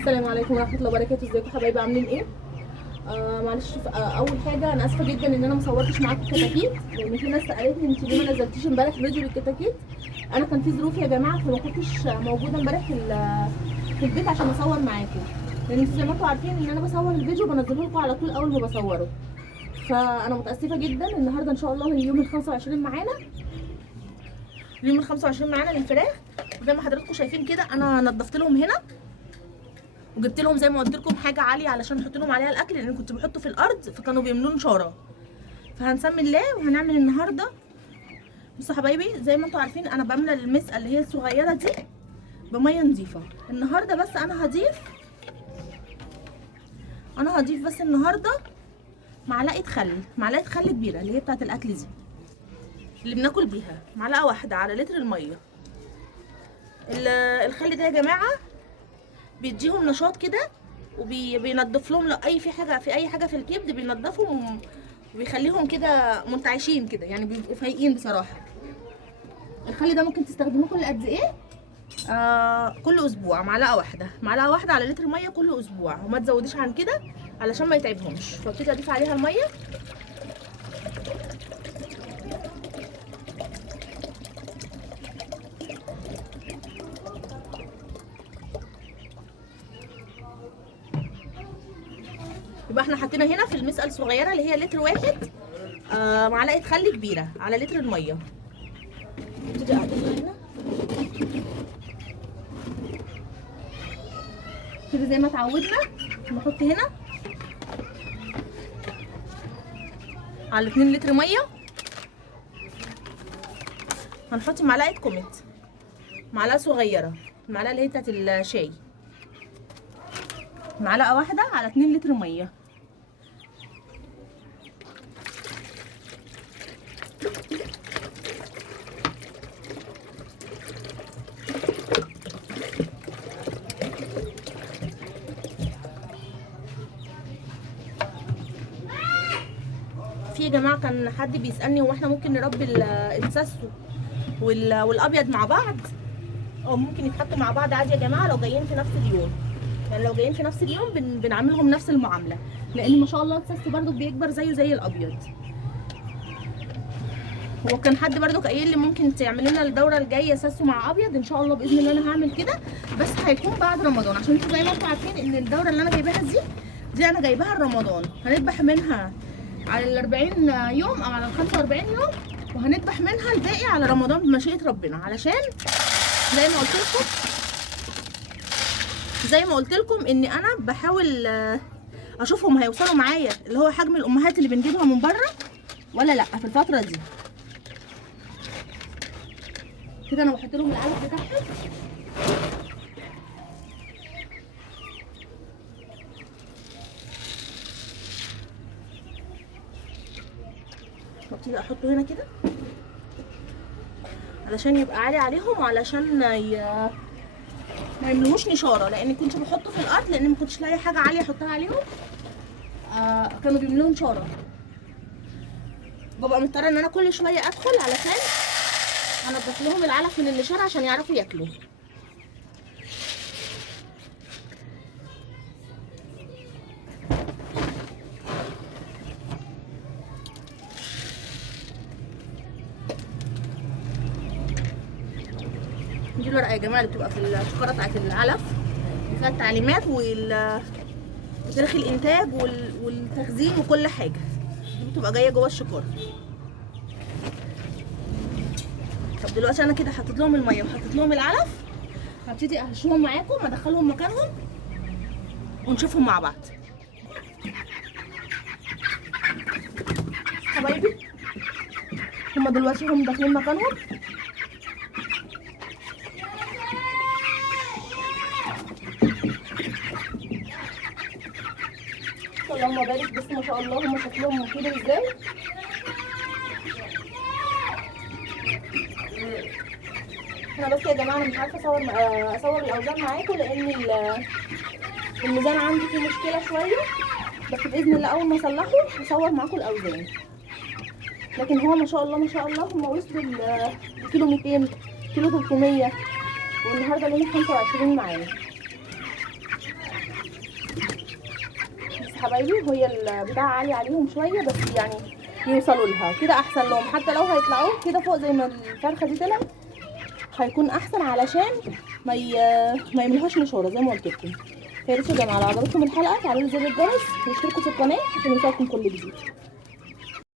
السلام عليكم ورحمه الله وبركاته. ازيكم حبايبي عاملين ايه؟ معلش اول حاجه انا اسفه جدا ان انا ما صورتش معاكم كتاكيت، لان في ناس سالتني انت ليه ما نزلتيش امبارح فيديو للكتاكيت. انا كان في ظروف يا جماعه، فما كنتش موجوده امبارح في البيت عشان اصور معاكم، لان انتوا زي ما انتم عارفين ان انا بصور الفيديو بنزله لكم على طول اول ما بصوره. فانا متاسفه جدا. النهارده ان شاء الله اليوم ال 25 معانا، اليوم ال 25 معانا للفراخ. زي ما حضراتكم شايفين كده انا نضفت لهم هنا، وجبت لهم زي ما قلت لكم حاجه عاليه علشان احط لهم عليها الاكل، لان كنت بحطه في الارض فكانوا بيملوا نشاره. فهنسمي الله وهنعمل النهارده. بصوا حبايبي، زي ما انتم عارفين انا بملى المسقه اللي هي الصغيره دي بميه نظيفه. النهارده بس انا هضيف بس النهارده معلقه خل كبيره اللي هي بتاعه الاكل دي اللي بناكل بيها، معلقه واحده على لتر الميه. الخل ده يا جماعه بيديهم نشاط كده، وبينضف لهم لو في اي حاجه في الكبد بينضفهم وبيخليهم كده منتعشين كده، يعني بيبقوا فايقين بصراحه. الخل ده ممكن تستخدموه كل قد ايه؟ كل اسبوع معلقه واحده على لتر ميه كل اسبوع، وما تزوديش عن كده علشان ما يتعبهمش. فابتدي اضيف عليها الميه. يبقى احنا حطينا هنا في المسقه الصغيره اللي هي لتر واحد معلقه خل كبيره على لتر الميه. ابتدي احطها هنا كده زي ما اتعودنا. نحط هنا على 2 لتر ميه هنحط معلقه كوميت، معلقه صغيره، المعلقه اللي هي بتاعت الشاي، معلقه واحده على 2 لتر ميه. في يا جماعه كان حد بيسالني هو احنا ممكن نربي الساسو والابيض مع بعض؟ او ممكن يتحطوا مع بعض عادي يا جماعه لو جايين في نفس اليوم. يعني لو جايين في نفس اليوم بنعملهم نفس المعامله، لان ما شاء الله الساسو برده بيكبر زيه زي الابيض. هو كان حد برده قايل لي ممكن تعمل لنا الدوره الجايه ساسو مع ابيض. ان شاء الله باذن الله انا هعمل كده، بس هيكون بعد رمضان، عشان انتوا زي ما انتوا عارفين ان الدوره اللي انا جايباها دي انا جايباها رمضان. هنذبح منها على ال 40 يوم او على ال 45 يوم، وهنذبح منها الباقي على رمضان بمشيئه ربنا، علشان زي ما قلت لكم اني انا بحاول اشوفهم هيوصلوا معايا اللي هو حجم الامهات اللي بنجيبها من بره ولا لا في الفتره دي. كده انا بحط لهم العلف بتاعهم. ببتدي احطه هنا كده علشان يبقى عالي عليهم، وعلشان ما يملوش نشاره، لان كنت بحطه في الارض لان ما كنتش لاقي حاجه عاليه احطها عليهم. كانوا بيملوا نشاره، ببقى مضطره ان انا كل شويه ادخل علشان انضف لهم العلف من النشاره عشان يعرفوا ياكلوا. دي الورقه يا جماعه اللي بتبقى في الشكاره بتاعت العلف، فيها التعليمات وتاريخ الانتاج والتخزين وكل حاجه، دي بتبقى جايه جوه الشكاره. طب دلوقتي انا كده حطيت لهم الميه وحطيت لهم العلف، هبتدي اهشهم معاكم ادخلهم مكانهم ونشوفهم مع بعض. حبايبي هما دلوقتي هم داخلين مكانهم. اللهم بارك. بس ما شاء الله هم شكلهم كده ازاي. انا بس يا جماعه انا مش عارفه اصور الاوزان معاكم، لان الميزان عندي فيه مشكله شويه، بس باذن الله اول ما اصلحه هصور معاكم الاوزان. لكن هو ما شاء الله هم وصلوا كيلو 200 كيلو 300، والنهارده اليوم 25 معايا. حبايبي، وهي البتاع عالي عليهم شويه بس يعني يوصلوا لها كده احسن لهم. حتى لو هيطلعوا كده فوق زي ما الفرخه دي طلعت هيكون احسن، علشان ما يعملوهاش نشوره زي ما قلت لكم. فيا ريت يا جماعه لو عجبتكم الحلقه تعالوا زر الجرس واشتركوا في القناه عشان يوصلكم كل جديد.